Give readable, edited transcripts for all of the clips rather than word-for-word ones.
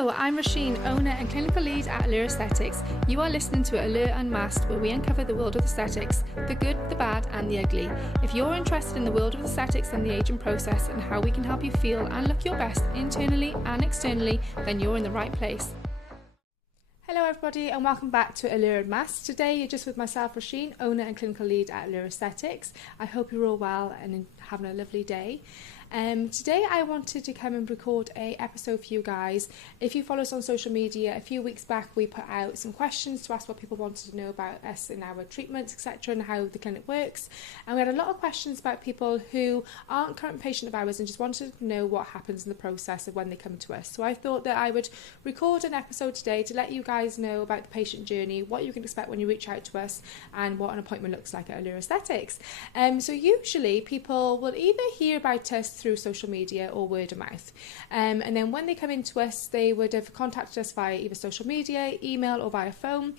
Hello, I'm Roisin, owner and clinical lead at Allure Aesthetics. You are listening to Allure Unmasked, where we uncover the world of aesthetics, the good, the bad and the ugly. If you're interested in the world of aesthetics and the aging process and how we can help you feel and look your best internally and externally, then you're in the right place. Hello everybody and welcome back to Allure Unmasked. Today you're just with myself, Roisin, owner and clinical lead at Allure Aesthetics. I hope you're all well and having a lovely day. Today I wanted to come and record a episode for you guys. If you follow us on social media, a few weeks back we put out some questions to ask what people wanted to know about us and our treatments, etc., and how the clinic works. And we had a lot of questions about people who aren't current patient of ours and just wanted to know what happens in the process of when they come to us. So I thought that I would record an episode today to let you guys know about the patient journey, what you can expect when you reach out to us, and what an appointment looks like at Allure Aesthetics. So usually people will either hear about us through social media or word of mouth, and then when they come into us they would have contacted us via either social media, email or via phone.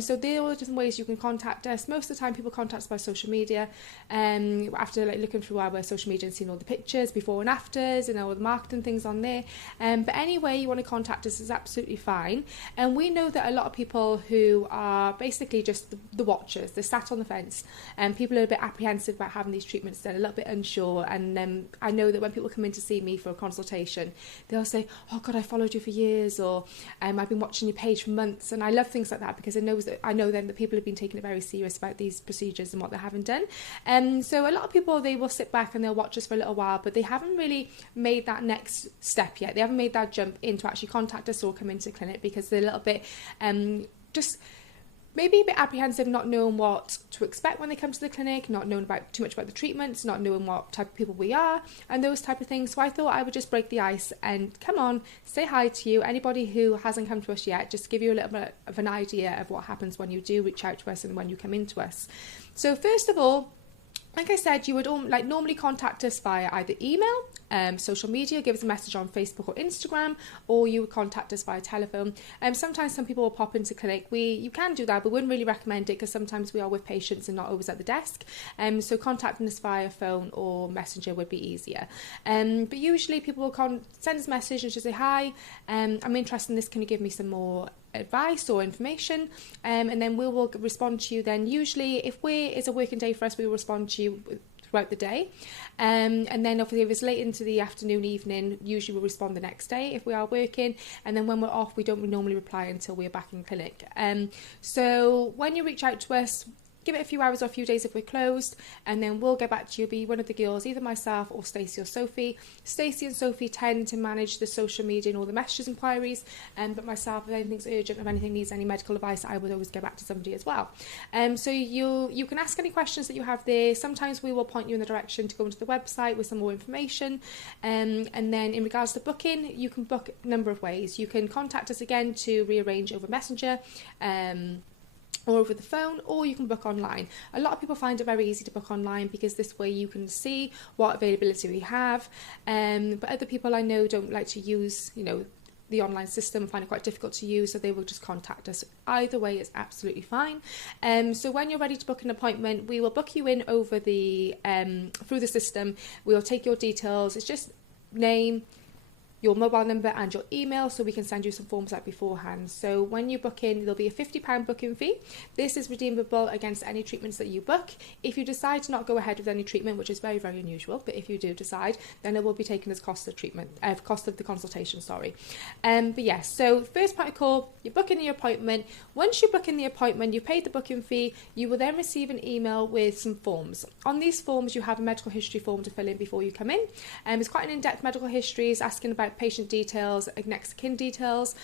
So there are all different ways you can contact us. Most of the time people contact us by social media, after looking through our social media and seeing all the pictures before and afters and all the marketing things on there. But anyway you want to contact us is absolutely fine. And we know that a lot of people who are basically just the watchers, they're sat on the fence, and people are a bit apprehensive about having these treatments done, a little bit unsure. And I know that when people come in to see me for a consultation, they'll say, oh God, I followed you for years, or I've been watching your page for months. And I love things like that because I know then that people have been taking it very serious about these procedures and what they're having done. So a lot of people, they will sit back and they'll watch us for a little while, but they haven't really made that next step yet. They haven't made that jump in to actually contact us or come into the clinic because they're a little bit just maybe a bit apprehensive, not knowing what to expect when they come to the clinic, not knowing too much about the treatments, not knowing what type of people we are and those type of things. So I thought I would just break the ice and come on, say hi to you, anybody who hasn't come to us yet, just give you a little bit of an idea of what happens when you do reach out to us and when you come into us. So first of all, like I said, you would normally contact us via either email, social media, give us a message on Facebook or Instagram, or you would contact us via telephone. Sometimes some people will pop into clinic. You can do that, but we wouldn't really recommend it because sometimes we are with patients and not always at the desk. So contacting us via phone or messenger would be easier. But usually people will send us a message and just say, hi, I'm interested in this, can you give me some more advice or information, and then we will respond to you. Then usually if it's a working day for us, we will respond to you throughout the day, and then obviously if it's late into the afternoon, evening, usually we'll respond the next day if we are working. And then when we're off, we don't normally reply until we're back in clinic. So when you reach out to us, give it a few hours or a few days if we're closed, and then we'll get back to you. Be one of the girls, either myself or Stacey or Sophie. Stacey and Sophie tend to manage the social media and all the messages inquiries, but myself, if anything's urgent, if anything needs any medical advice, I would always get back to somebody as well. So you can ask any questions that you have there. Sometimes we will point you in the direction to go into the website with some more information, and then in regards to booking, you can book a number of ways. You can contact us again to rearrange over Messenger, or over the phone, or you can book online. A lot of people find it very easy to book online because this way you can see what availability we have, but other people I know don't like to use the online system, find it quite difficult to use, so they will just contact us. Either way is absolutely fine. So when you're ready to book an appointment, we will book you in over the through the system. We will take your details. It's just name, your mobile number and your email, so we can send you some forms out beforehand. So when you book in, there'll be a £50 booking fee. This is redeemable against any treatments that you book. If you decide to not go ahead with any treatment, which is very, very unusual, but if you do decide, then it will be taken as cost of treatment, cost of the consultation, sorry. But yes, so first point of call, you book in your appointment. Once you book in the appointment, you've paid the booking fee, you will then receive an email with some forms. On these forms, you have a medical history form to fill in before you come in. It's quite an in-depth medical history. It's asking about patient details, next of kin details,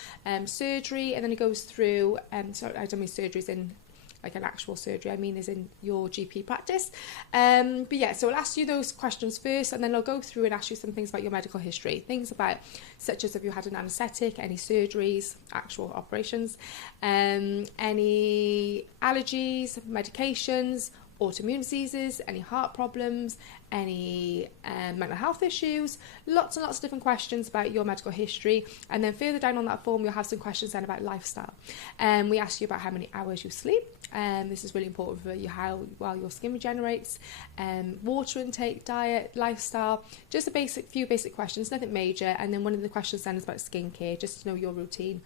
surgery, and then it goes through, sorry, I don't mean surgeries in like an actual surgery, I mean is in your GP practice. But yeah, so it'll ask you those questions first, and then it'll go through and ask you some things about your medical history, things about such as have you had an anaesthetic, any surgeries, actual operations, any allergies, medications, autoimmune diseases, any heart problems, any mental health issues, lots and lots of different questions about your medical history. And then further down on that form, you'll have some questions then about lifestyle. We ask you about how many hours you sleep. This is really important for you, how well your skin regenerates, water intake, diet, lifestyle, just a few basic questions, nothing major. And then one of the questions then is about skincare, just to know your routine.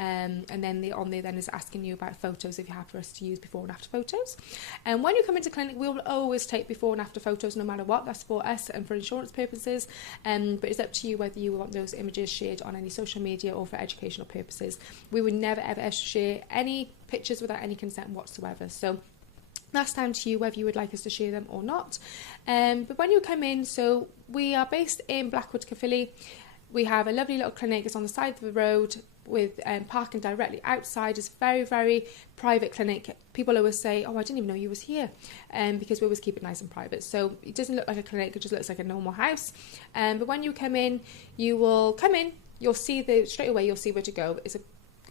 And then on there then is asking you about photos, if you have for us to use before and after photos. And when you come into clinic, we will always take before and after photos no matter what. That's for us and for insurance purposes. But it's up to you whether you want those images shared on any social media or for educational purposes. We would never ever share any pictures without any consent whatsoever. So that's down to you whether you would like us to share them or not. But when you come in, so we are based in Blackwood, Caerphilly. We have a lovely little clinic. It's on the side of the road with parking directly outside. It's very, very private clinic. People always say, oh, I didn't even know you was here, because we always keep it nice and private. So it doesn't look like a clinic, it just looks like a normal house. But when you come in, you'll see straight away you'll see where to go. It's a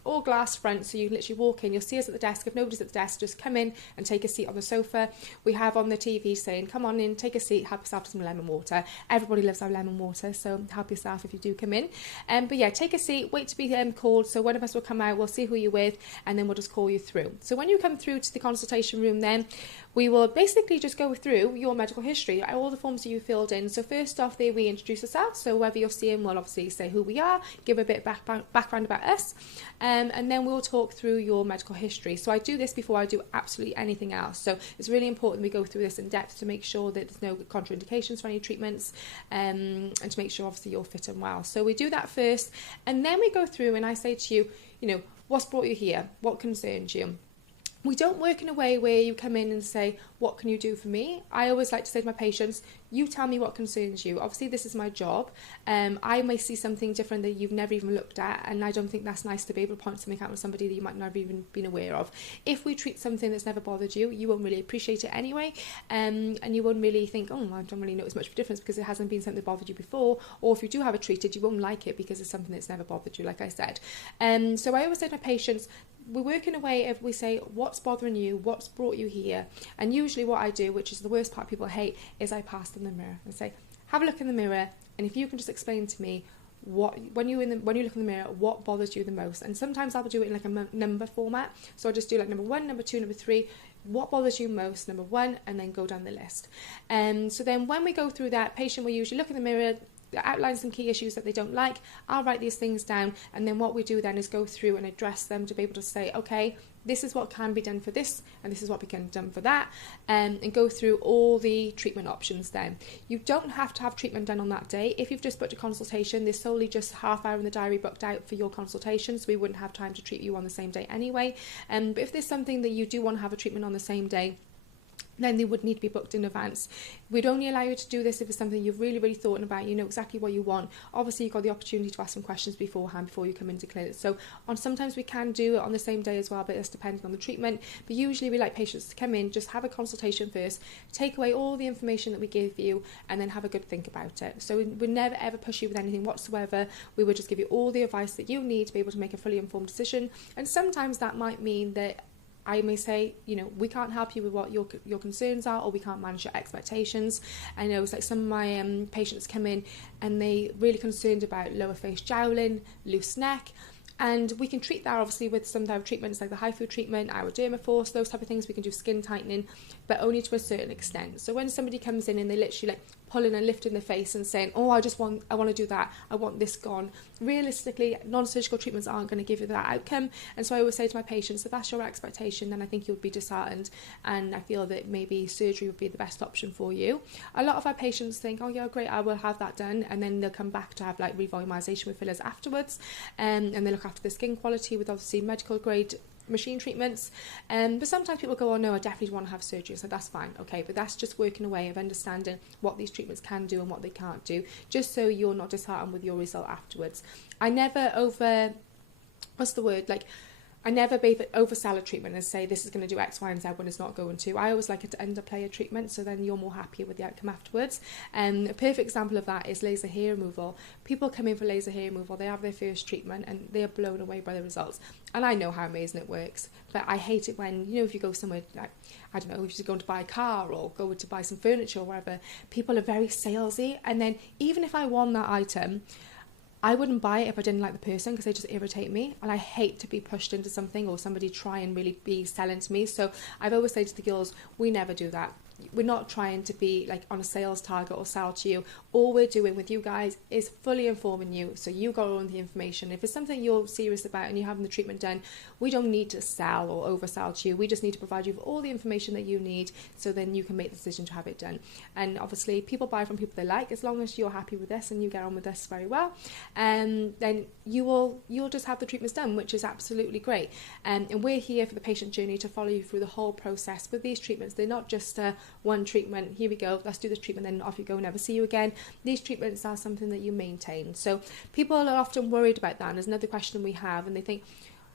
all glass front, so you can literally walk in, you'll see us at the desk. If nobody's at the desk, just come in and take a seat on the sofa. We have on the TV saying, come on in, take a seat, help yourself to some lemon water. Everybody loves our lemon water, so help yourself if you do come in. But yeah, take a seat, wait to be called. So one of us will come out, we'll see who you're with, and then we'll just call you through. So when you come through to the consultation room then, we will basically just go through your medical history, all the forms that you filled in. So first off there, we introduce ourselves. So whether you're seeing, we'll obviously say who we are, give a bit of background about us, and then we'll talk through your medical history. So I do this before I do absolutely anything else. So it's really important we go through this in depth to make sure that there's no contraindications for any treatments, and to make sure obviously you're fit and well. So we do that first, and then we go through and I say to you, what's brought you here? What concerns you? We don't work in a way where you come in and say, what can you do for me? I always like to say to my patients, you tell me what concerns you. Obviously, this is my job. I may see something different that you've never even looked at, and I don't think that's nice to be able to point something out with somebody that you might not have even been aware of. If we treat something that's never bothered you, you won't really appreciate it anyway, and you won't really think, oh, I don't really notice much of a difference because it hasn't been something that bothered you before. Or if you do have it treated, you won't like it because it's something that's never bothered you, like I said. So I always say to my patients, we work in a way of we say, what's bothering you? What's brought you here? And usually what I do, which is the worst part people hate, is I pass them the mirror and say, have a look in the mirror, and if you can just explain to me when you look in the mirror, what bothers you the most. And sometimes I'll do it in like a number format. So I'll just do like number 1, number 2, number 3. What bothers you most, number 1, and then go down the list. So then when we go through that, patient will usually look in the mirror, outline some key issues that they don't like. I'll write these things down, and then what we do then is go through and address them to be able to say, okay, this is what can be done for this, and this is what we can done for that, and go through all the treatment options then. You don't have to have treatment done on that day. If you've just booked a consultation, there's solely just half hour in the diary booked out for your consultation, so we wouldn't have time to treat you on the same day anyway. But if there's something that you do want to have a treatment on the same day, then they would need to be booked in advance. We'd only allow you to do this if it's something you've really, really thought about, you know exactly what you want. Obviously, you've got the opportunity to ask some questions beforehand before you come into clinic. So sometimes we can do it on the same day as well, but it's depending on the treatment. But usually we like patients to come in, just have a consultation first, take away all the information that we give you, and then have a good think about it. So we never ever push you with anything whatsoever. We would just give you all the advice that you need to be able to make a fully informed decision. And sometimes that might mean that I may say, we can't help you with what your concerns are, or we can't manage your expectations. I know it's like some of my patients come in and they really concerned about lower face jowling, loose neck. And we can treat that obviously with some type of treatments like the HIFU treatment, our dermaforce, those type of things. We can do skin tightening, but only to a certain extent. So when somebody comes in and they literally like pulling and lifting their face and saying, oh, I want to do that, I want this gone. Realistically, non-surgical treatments aren't going to give you that outcome. And so I always say to my patients, if that's your expectation, then I think you'll be disheartened, and I feel that maybe surgery would be the best option for you. A lot of our patients think, oh yeah, great, I will have that done, and then they'll come back to have like revolumization with fillers afterwards, and they look after the skin quality with obviously medical grade machine treatments, but sometimes people go, oh no, I definitely want to have surgery. So that's fine, okay, but that's just working a way of understanding what these treatments can do and what they can't do, just so you're not disheartened with your result afterwards. I never I never oversell a treatment and say this is going to do X, Y, and Z when it's not going to. I always like it to underplay a treatment, so then you're more happier with the outcome afterwards. A perfect example of that is laser hair removal. People come in for laser hair removal, they have their first treatment and they are blown away by the results. And I know how amazing it works, but I hate it when, if you go somewhere, like, I don't know, if you're going to buy a car or go to buy some furniture or whatever, people are very salesy. And then even if I want that item, I wouldn't buy it if I didn't like the person, because they just irritate me, and I hate to be pushed into something or somebody try and really be selling to me. So I've always said to the girls, we never do that. We're not trying to be like on a sales target or sell to you. All we're doing with you guys is fully informing you, so you got all the information. If it's something you're serious about and you're having the treatment done, we don't need to sell or oversell to you. We just need to provide you with all the information that you need, so then you can make the decision to have it done. And obviously people buy from people they like. As long as you're happy with this and you get on with this very well, then you'll just have the treatments done, which is absolutely great. And we're here for the patient journey, to follow you through the whole process with these treatments. They're not just one treatment, here we go, let's do this treatment, then off you go, never see you again. These treatments are something that you maintain. So people are often worried about that, and there's another question we have, and they think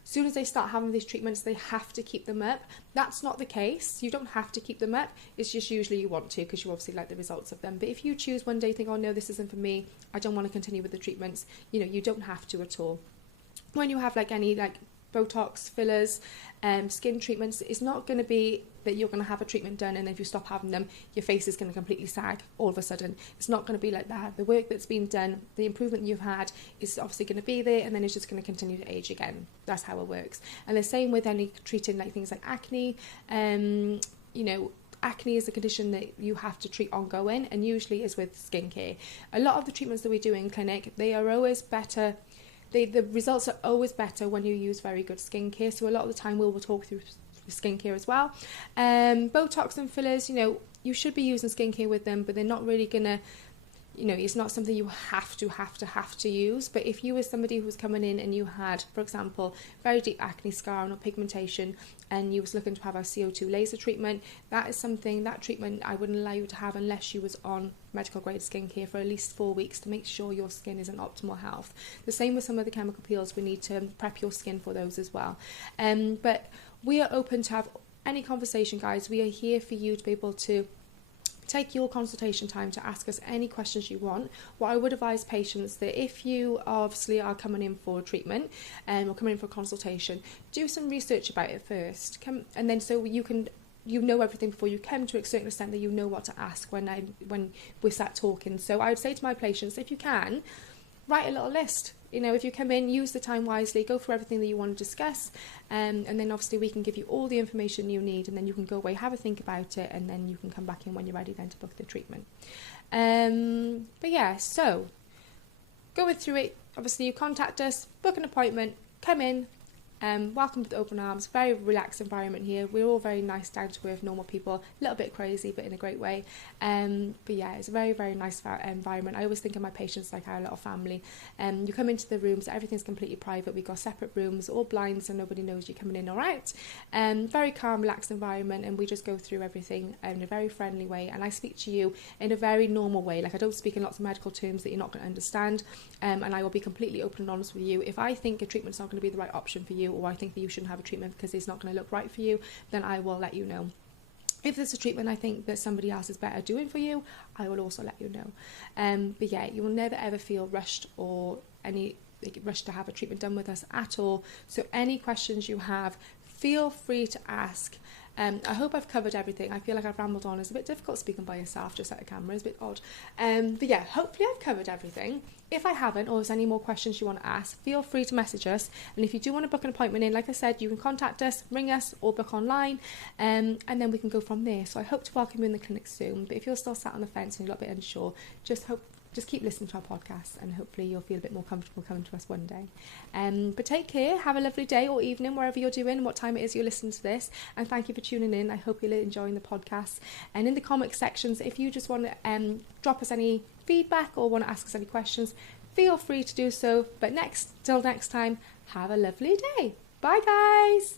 as soon as they start having these treatments they have to keep them up. That's not the case. You don't have to keep them up. It's just usually you want to, because you obviously like the results of them. But if you choose one day, think, oh no, this isn't for me, I don't want to continue with the treatments, you don't have to at all. When you have any Botox, fillers, skin treatments, it's not going to be that you're going to have a treatment done and if you stop having them, your face is going to completely sag all of a sudden. It's not going to be like that. The work that's been done, the improvement you've had is obviously going to be there, and then it's just going to continue to age again. That's how it works. And the same with any treating things like acne. Acne is a condition that you have to treat ongoing, and usually is with skincare. A lot of the treatments that we do in clinic, they are always better. The results are always better when you use very good skincare. So a lot of the time we'll talk through skincare as well. Botox and fillers, you should be using skincare with them, but they're not really gonna, it's not something you have to use. But if you were somebody who was coming in and you had, for example, very deep acne scarring or pigmentation, and you was looking to have a CO2 laser treatment, that treatment I wouldn't allow you to have unless you was on medical grade skincare for at least 4 weeks to make sure your skin is in optimal health. The same with some of the chemical peels. We need to prep your skin for those as well. But we are open to have any conversation, guys. We are here for you to be able to take your consultation time to ask us any questions you want. What I would advise patients, that if you obviously are coming in for treatment or coming in for a consultation, do some research about it first. And then so you know everything before you come, to a certain extent that you know what to ask when we start talking. So I would say to my patients, if you can, write a little list. If you come in, use the time wisely, go through everything that you want to discuss, and then obviously we can give you all the information you need, and then you can go away, have a think about it, and then you can come back in when you're ready then to book the treatment. But yeah, so going through it, obviously you contact us, book an appointment, come in. Welcome with open arms. Very relaxed environment here. We're all very nice, down to earth, normal people. A little bit crazy, but in a great way. But yeah, it's a very, very nice environment. I always think of my patients like our little family. You come into the rooms, everything's completely private. We've got separate rooms, all blind, so nobody knows you're coming in or out. Very calm, relaxed environment, and we just go through everything in a very friendly way. And I speak to you in a very normal way. I don't speak in lots of medical terms that you're not going to understand. And I will be completely open and honest with you. If I think a treatment's not going to be the right option for you, or I think that you shouldn't have a treatment because it's not going to look right for you, then I will let you know. If there's a treatment I think that somebody else is better doing for you, I will also let you know. But yeah, you will never ever feel rushed or rushed to have a treatment done with us at all. So any questions you have, feel free to ask. I hope I've covered everything. I feel like I've rambled on. It's a bit difficult speaking by yourself just at a camera. It's a bit odd. But yeah, hopefully I've covered everything. If I haven't, or there's any more questions you want to ask, feel free to message us. And if you do want to book an appointment in, like I said, you can contact us, ring us, or book online, and then we can go from there. So I hope to welcome you in the clinic soon. But if you're still sat on the fence and you're a little bit unsure, just keep listening to our podcast, and hopefully you'll feel a bit more comfortable coming to us one day. But take care, have a lovely day or evening, wherever you're doing, what time it is you're listening to this, and thank you for tuning in. I hope you're enjoying the podcast. And in the comment sections, if you just want to drop us any feedback or want to ask us any questions, feel free to do so. But till next time, have a lovely day. Bye guys.